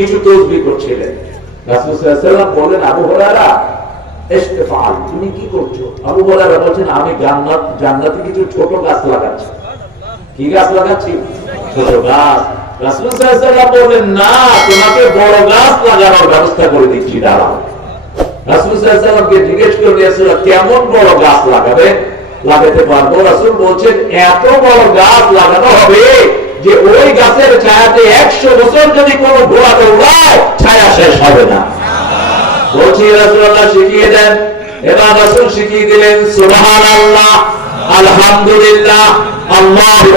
কিছু তসবি করছিলেন। আবু তুমি কি করছ? আবু বলছেন, আমি কিছু ছোট গাছ লাগাচ্ছি। কি গাছ লাগাচ্ছি? ছোট গাছ। জিজ্ঞেস কেমন বড় গাছ লাগাবে? লাগাতে পারব? রাসূল বলছেন, এত বড় গাছ লাগানো হবে? যে ওই গাছের ছায়াতে একশো বছর যদি কোন ঘোড়া দৌড়ায়, ছায়া শেষ হবে না। শিখিয়ে দেন। এবার রাসূল শিখিয়ে দিলেন আলহামদুলিল্লাহ, আল্লাহু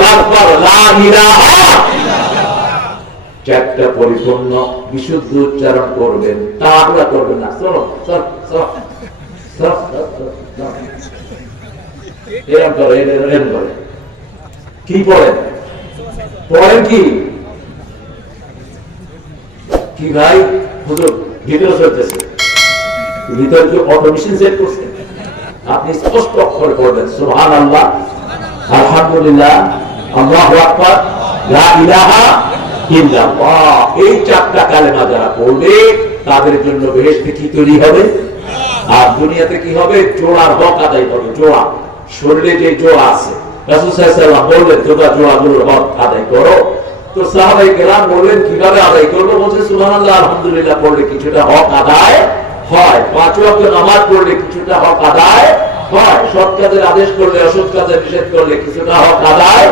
এরম করে। কি পড়েন? কি? কি ভাই? হুজুর ভিডিও চলতেছে। ভিতরে কি সেট করছেন আপনি স্পষ্ট অক্ষর পড়বেন। সুবহান আল্লাহ আলহামদুলিল্লাহ। আল্লাহু লা ইলাহা ইল্লাল্লাহ। এই চারটা কালেমা যারা পড়বে, তাদের জন্য বেহেশতে কি তৈরি হবে? আর দুনিয়াতে কি হবে? জোড়ার হক আদায় হবে জোড়া। শরীরে যে জোড়া আছে বললেন তোমরা জোড়াগুলোর হক আদায় করো তো সাহাবাই বললেন, কীভাবে আদায় করব? বলছে আলহামদুলিল্লাহ কিছুটা হক আদায় হয়। পাঁচ নামাজ কিছুটা হক আদায় হয়। সৎ কাজের আদেশ করলে, অসৎ কাজের নিষেধ করলে কিছুটা হক আদায়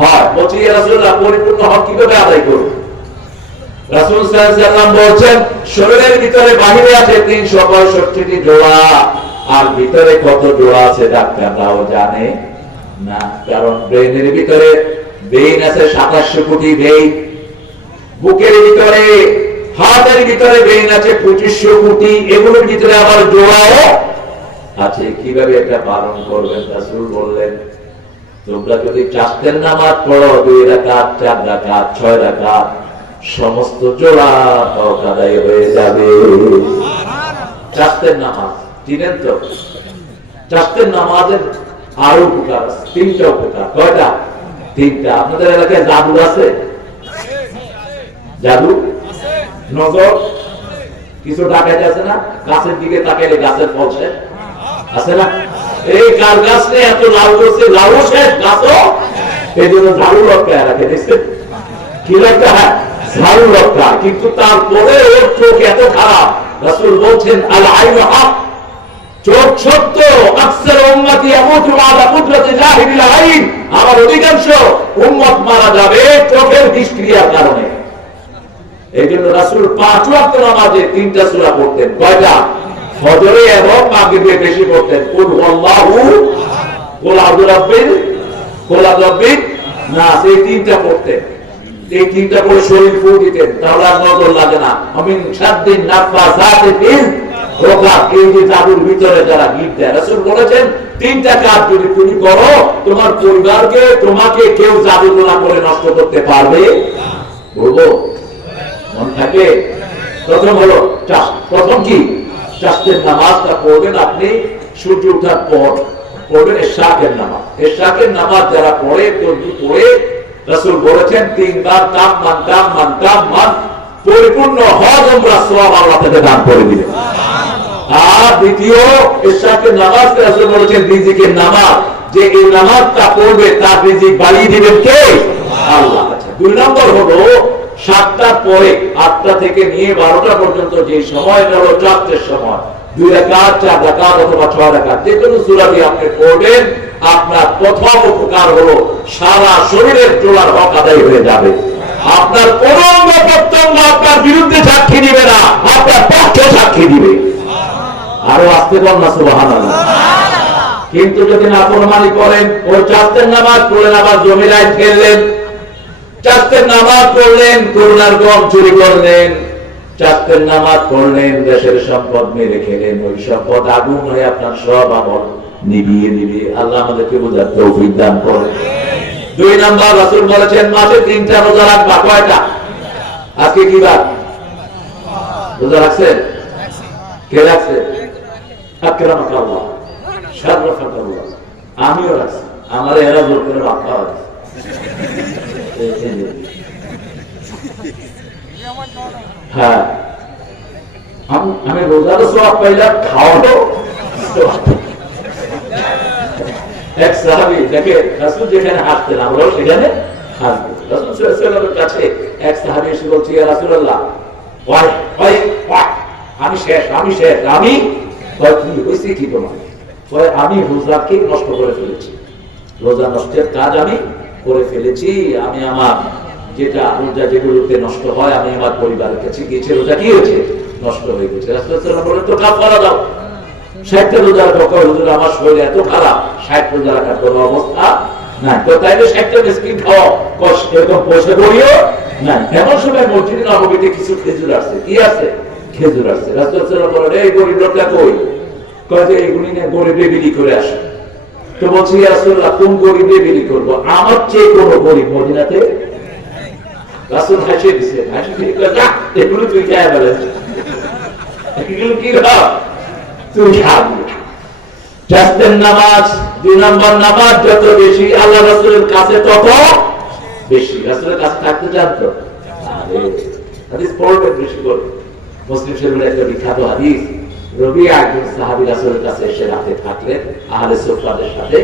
হয়। বলছি রাসূলুল্লাহ, পরিপূর্ণ হক কীভাবে আদায় করব? শরীরের ভিতরে বাহিরে আছে 365টি জোড়া, আর ভিতরে কত জোড়া আছে ডাক্তাররাও জানে? না, কারণ ব্রেনের ভিতরে বেইন আছে 2700 কোটি বেইন বুকের ভিতরে, হাতের ভিতরে বেইন আছে 2500 কোটি, এগুলোর ভিতরে আবার আছে। কীভাবে এটা পালন করবেন? রাসূল বললেন, তোমরা যদি নামাজ পড়ো, দুই রাকাত, চার রাকাত, ছয় রাকাত, সমস্ত জোড়া হয়ে যাবে। চাষতের নামাজ, চিনেন তো? চাষতের নামাজের আরও উপকার তিনটা উপকার কয়টা? তিনটা। আপনাদের এলাকায় জাদু আছে? জাদু? নজর? কিছু আছে না? গাছের দিকে তাকাইলে গাছের আছে না? এই কার গাছ এত করছে এই জন্য ঝাড়ু রক্ষা রাখে, দেখছেন? কি হ্যাঁ ঝাড়ু কিন্তু তারপরে ওর চোখ এত খারাপ। রাসূল বলছেন, আল চোখ সত্য আকসার আমার অধিকাংশ উম্মত মারা যাবে চোখের নিষ্ক্রিয়ার কারণে। এই জন্য রাসূল পাঁচ ওয়াক্ত নামাজে তিনটা সূরা পড়তেন। কয়টা? ফজরে এবং মাগরিবে বেশি পড়তেন। রাব্বিন নাস এই তিনটা পড়তেন। এই তিনটা শরীর ফু দিতেন। তাহলে আর নজর লাগে না। আমিন সাদ্দিন নাফাসাতে ফিল রোকা এই যে ভিতরে যারা গিট দেয়, রাসূল বলেছেন তিনটা কাজ যদি তুমি করো, তোমার পরিবারকে, তোমাকে কেউ জাদু না করে নষ্ট করতে পারবে বলব? মন থাকে? প্রথম হলো প্রথম কি? চাষের নামাজটা পড়বেন আপনি, সূর্য পর পড়বেন নামাজ। নামাজ যারা পড়ে তর্জু পড়ে, রাসূল বলেছেন, তিনবার কাম মান মান মান, পরিপূর্ণ হজ আমরা সওয়াব আল্লাহ দান করে দিবেন। আর দ্বিতীয় বলেছেন নামাজ। যে এই নামাজটা পড়বে, তার বাড়িয়ে দিবেন কে? আল্লাহ আচ্ছা দুই নম্বর হলো সাতটার পরে আটটা থেকে নিয়ে বারোটা পর্যন্ত যে চারটের সময়, দুই চার অথবা ছয় যে কোনো আপনি আপনার প্রথম উপকার হলো সারা শরীরের জোড়ার হক আদায় হয়ে যাবে। আপনার কোন প্রত্যঙ্গ আপনার বিরুদ্ধে সাক্ষী দিবে না, আপনার পক্ষে সাক্ষী দিবে। আরও আসতে বল না সুবহানাল্লাহ। কিন্তু যদি না প্রমাণী করেন ওই চারটের নামাজ পড়লেন আবার জমিরায় ফেললেন। চারটের নামাজ পড়লেন করুণার গম চুরি করলেন। চারটের নামাজ পড়লেন দেশের সম্পদ মেরে খেলেন। ওই সম্পদ আগুন হয়ে আপনার সব আমল নিবিয়ে নিবিয়ে। আল্লাহ আমাদেরকে বোঝার তৌফিক দান করে দুই নাম্বার রাসূল বলেছেন মাসে তিনটা রোজা রাখবা কয়টা? আজকে কি বার? রোজা রাখছেন? কে রাখছে? আকরামাকাল্লাহ। শাররাফাকাল্লাহ আমিও রাখছি। আমার এরা জোর করে বাপ্পা রাখছে হ্যাঁ। আমি- রোজারও সব পাইলাম খাওয়ারও এক সাহাবি দেখে রাসূল যেখানে হাসতেন আমরাও সেখানে হাসবো রাসূল সাল্লাল্লাহু আলাইহি ওয়াসাল্লামের কাছে এক সাহাবি এসে বলছে ওয়াই আমি শেষ আমি শেষ, আমি কি? আমি রোজাকে নষ্ট করে ফেলেছি। রোজা নষ্টের কাজ আমি করে ফেলেছি। আমি আমার যেটা রোজা যেগুলোতে নষ্ট হয়, আমি আমার পরিবারের কাছে গিয়েছি। রোজা কি হয়েছে? নষ্ট হয়ে গেছে। তো দাও। আমার শরীর এত খারাপ। কষ্ট কিছু আছে কি আছে খেজুর আছে। রাস্তা বলেন, এই গরিব লোকটা কই? এগুলি গরিবে বিলি করে আসে। তো বলছি কোন গরিবে বিলি করব? আমার চেয়ে কোন গরিব মদিনাতে? রাসূল তুই নামাজ, দুই নম্বর নামাজ, যত বেশি আল্লাহ রসুলের কাছে, তত বেশি। রসুলের কাছে থাকতে চান তো? বেশি করে মুসলিম শরীফের একটা বিখ্যাত হাদিস। রবি একজন সাহাবি রাসুলের কাছে এসে রাতে থাকলেন, আহলে সুফাদের সাথে।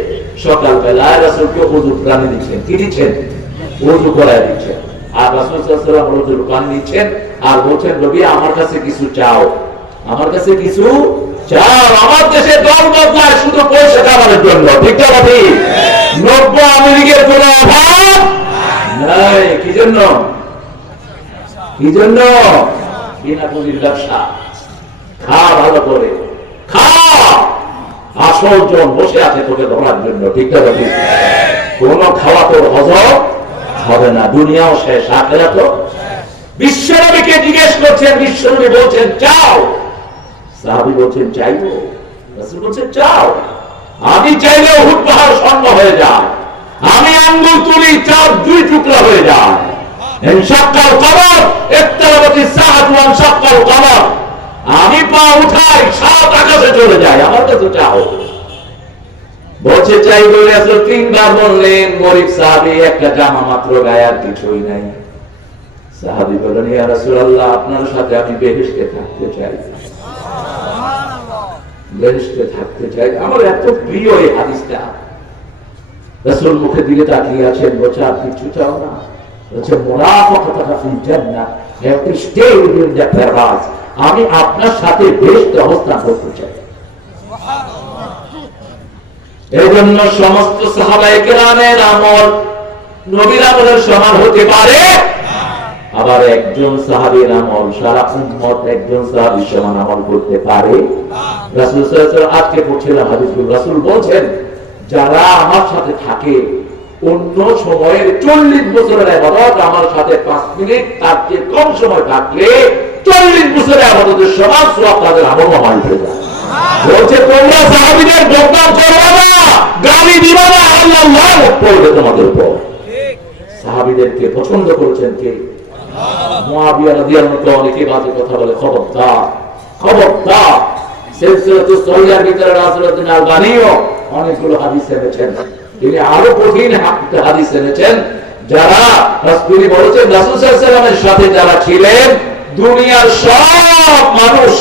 সকাল বেলায় রাসুলকে ওযু প্রাণী দিচ্ছেন। কি দিচ্ছেন? ওযু করায় দিচ্ছেন। আর পানি আর বলছেন রবি আমার কাছে কিছু চাও। আমার কাছে কিছু চাও। আমার দেশে শুধু পয়সা কামানোর জন্য। ঠিক নব্য আমেরিকার কোন অভাব নাই। কি জন্য? কি জন্য? ব্যবসা। খা ভালো করে। বসে আছে তোকে ধরার জন্য খাওয়া তোর হবে না, দুনিয়াও শেষ আখেরা তো জিজ্ঞেস করছেন বলছেন, চাও? সাহাবি বলছেন, চাইব। বলছেন, চাও। আমি চাইলে উহুদ পাহাড় স্বর্ণ হয়ে যায়। আমি আঙ্গুল তুলি, চাঁদ দুই টুকরা হয়ে যায়। আমি পা উঠাই, সাত আকাশে চলে যায় আমার কাছে চাও। বলছে চাইব রাসূল তিনবার বললেন গরিব সাহাবী, একটা জামা মাত্র গায়ে কিছুই নাই। সাহাবি বলেন আপনার সাথে আমি বেহেশতে থাকতে চাই। বেহেশতে থাকতে চাই। আমার এত প্রিয় এই হাদিসটা। রাসূল মুখে দিলে তাকিয়ে আছেন, বলছে কিছু চাও না? বলছে আমি আপনার সাথে বেহেশতে অবস্থান করতে চাই। এই জন্য সমস্ত আমল নবীর আমলের সমান হতে পারে। আবার একজন সাহাবীর আমল, সারা একজন সাহাবীর সমান আমল করতে পারে। আজকে পড়ছিলাম হাদিসগুলো। রাসূল বলছেন, যারা আমার সাথে থাকে অন্য সময়ের চল্লিশ বছরের আবাদত আমার সাথে পাঁচ মিনিট, তার চেয়ে কম সময় থাকলে চল্লিশ বছরের আবাদতের সমান সব তাদের আমল আমার যায় তোমাদের কে? কথা বলে অনেকগুলো হাদিস এনেছেন। তিনি আরও কঠিন হাদিস এনেছেন, যারা রাসূলি বলেছেন, রাসূল সাল্লাল্লাহু আলাইহি ওয়াসাল্লামের সাথে যারা ছিলেন, দুনিয়ার সব মানুষ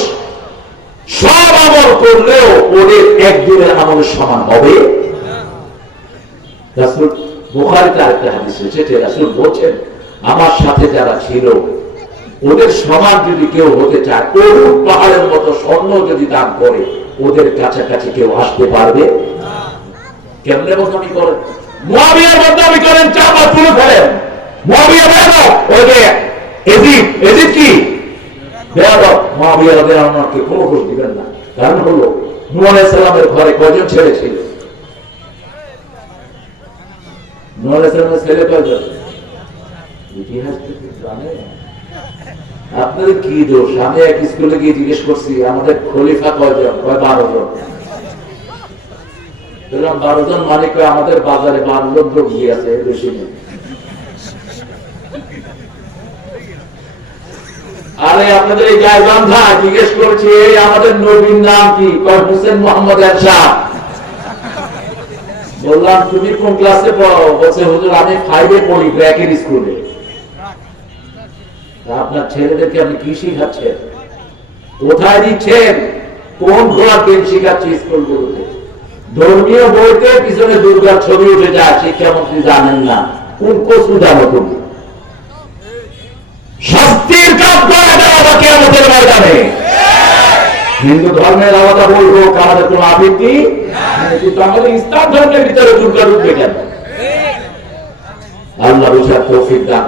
সব আমল করলেও ওদের একদিনের আমলের সমান হবে। বলছেন, আমার সাথে যারা ছিল, ওদের সমান যদি কেউ হতে চায় পাহাড়ের মতো স্বর্ণ যদি দান করে, ওদের কাছাকাছি কেউ আসতে পারবে? কেমনে বদনামি করেন? বদনামি করেন ওই যে কি? কোনো দিবেন না। কারণ হলো সালামের ঘরে কয়জন ছেলে ছিল? সালামের ছেলে কয়জন? ইতিহাস আপনাদের কি দোষ? আমি এক স্কুলে গিয়ে জিজ্ঞেস করছি, আমাদের খলিফা কয়জন? কয় বারো জন? বললাম বারো জন মালিক আমাদের বাজারে বারো জন রোগী আছে বেশি নেই। আরে আপনাদের এই গায়বান্ধা জিজ্ঞেস করছি, এই আমাদের নবীর নাম কি? হোসেন মোহাম্মদ এরশাদ। বললাম, তুমি কোন ক্লাসে পড়ো বলছে, হুজুর, আমি ফাইভে পড়ি ব্র্যাকের স্কুলে আপনার ছেলেদেরকে আপনি কি শিখাচ্ছেন? কোথায় দিচ্ছেন? কোন ঘোড়ার গেম শিখাচ্ছে স্কুলগুলোতে ধর্মীয় বইতে পিছনে দুর্গার ছবি উঠে যায় শিক্ষামন্ত্রী জানেন না। কোন জানো তুমি? হিন্দু ধর্মের আলাদা বই হোক, আমাদের কোন কিন্তু আমাদের ইসলাম ধর্মের ভিতরে দুর্গা কেন? আল্লাহ দান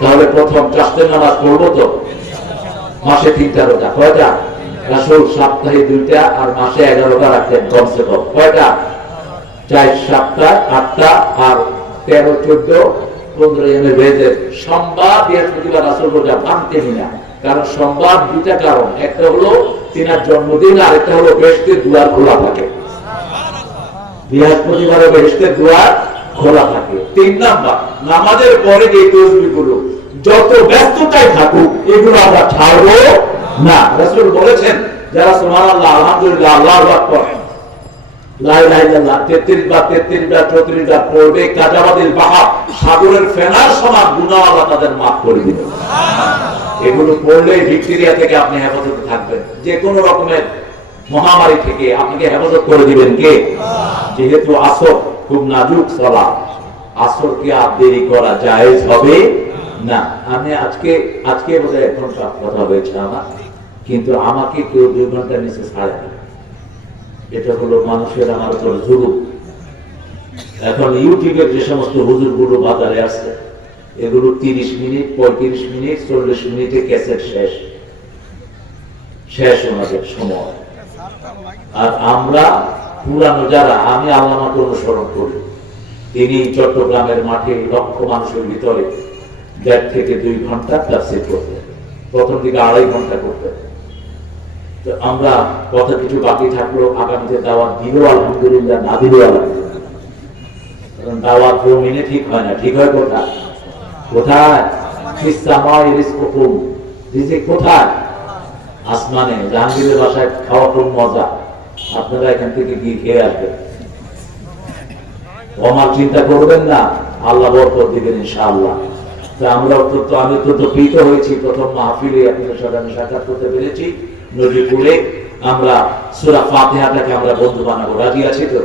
তাহলে প্রথম চাষের নামাজ পড়ব তো? মাসে তিনটা রোজা, কয়টা? সপ্তাহে দুইটা আর মাসে এগারোটা রাখতেন কমসে কম। কয়টা? চার সপ্তাহ আটটা আর তেরো, চোদ্দ, পনেরো এমএ ভেজে সোমবার বৃহস্পতিবার রাসুল রোজা ভাঙতেনি না। কারণ সোমবার দুইটা কারণ। একটা হলো তিনার জন্মদিন, আর একটা হলো দুয়ার খোলা থাকে। বৃহস্পতিবারে বেহেস্তের দুয়ার খোলা থাকে। তিন নাম্বার, নামাজের পরে যে তসবিগুলো যত ব্যস্ততায় থাকুক, এগুলো আমরা ছাড়বো বলেছেন, যারা সুবহানাল্লাহ, আলহামদুলিল্লাহ আল্লাহু আকবার। লা ইলাহা ইল্লাল্লাহ 33 বার 33 বার 34 বার পড়বে কাজাবাদিল বাহার, সাগরের ফেনার সমান গুনাহ আল্লাহ তাদের মাফ করে দিবেন এগুলো পড়লে ভিক্টোরিয়া থেকে আপনি হেফাজতে থাকবেন। যে কোনো রকমের মহামারী থেকে আপনাকে হেফাজত করে দিবেন কে? যেহেতু আসর খুব নাজুক চলা আসরকে আর দেরি করা জায়েজ হবে? না। আমি আজকে আজকে বোধহয় ঘণ্টা কথা হয়েছে আমার। কিন্তু আমাকে কেউ দুই ঘণ্টার নিচে ছাড়ে না। এটা হলো মানুষের আমার উপর জুলুম। এখন ইউটিউবের যে সমস্ত হুজুরগুলো বাজারে আছে এগুলো তিরিশ মিনিট, পঁয়ত্রিশ মিনিট, চল্লিশ মিনিটে ক্যাসেট শেষ। শেষ ওনাদের সময়। আর আমরা পুরানো যারা, আমি আল্লামাকে অনুসরণ করি। তিনি চট্টগ্রামের মাঠে লক্ষ মানুষের ভিতরে দেড় থেকে দুই ঘণ্টা ক্লাসে করতেন। প্রথম দিকে আড়াই ঘণ্টা করতেন। আমরা কথা কিছু বাকি থাকল আগামীতে দাওয়াত দিল আলহামদুলিল্লাহ, না দিল দাওয়াত জমিনে ঠিক হয় না, ঠিক হয় কোথায়? মজা। আপনারা এখান থেকে গিয়ে খেয়ে আসবেন। আমার চিন্তা করবেন না, আল্লাহ তা আমরা অত্যন্ত আমি অত্যন্ত প্রীত হয়েছি, প্রথম মাহফিলে আপনাদের সাথে আমি সাক্ষাৎ করতে পেরেছি। নদীপুরে আমরা সুরা ফাতিহাটাকে আমরা বন্ধু বানাবো। রাজি আছি তো?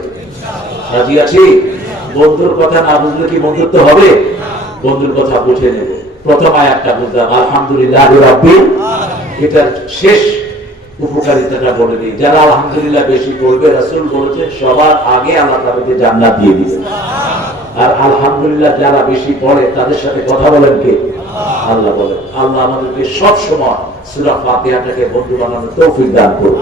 রাজি আছি? বন্ধুর কথা না বুঝলে কি বন্ধুত্ব হবে? বন্ধুর কথা বুঝে নেব। প্রথম আয়াতটা বুঝলাম, আলহামদুলিল্লাহ রাব্বিল শেষ উপকারিতাটা বলে দিই। যারা আলহামদুলিল্লাহ বেশি করবে বলেছেন সবার আগে আল্লাহ তাদেরকে জান্নাত দিয়ে আর আলহামদুলিল্লাহ যারা বেশি পড়ে, তাদের সাথে কথা বলেন কে? আল্লাহ বলে আল্লাহ আমাদেরকে সব সময় সুরা ফাতিহাটাকে বন্ধু বানানোর তৌফিক দান করুন।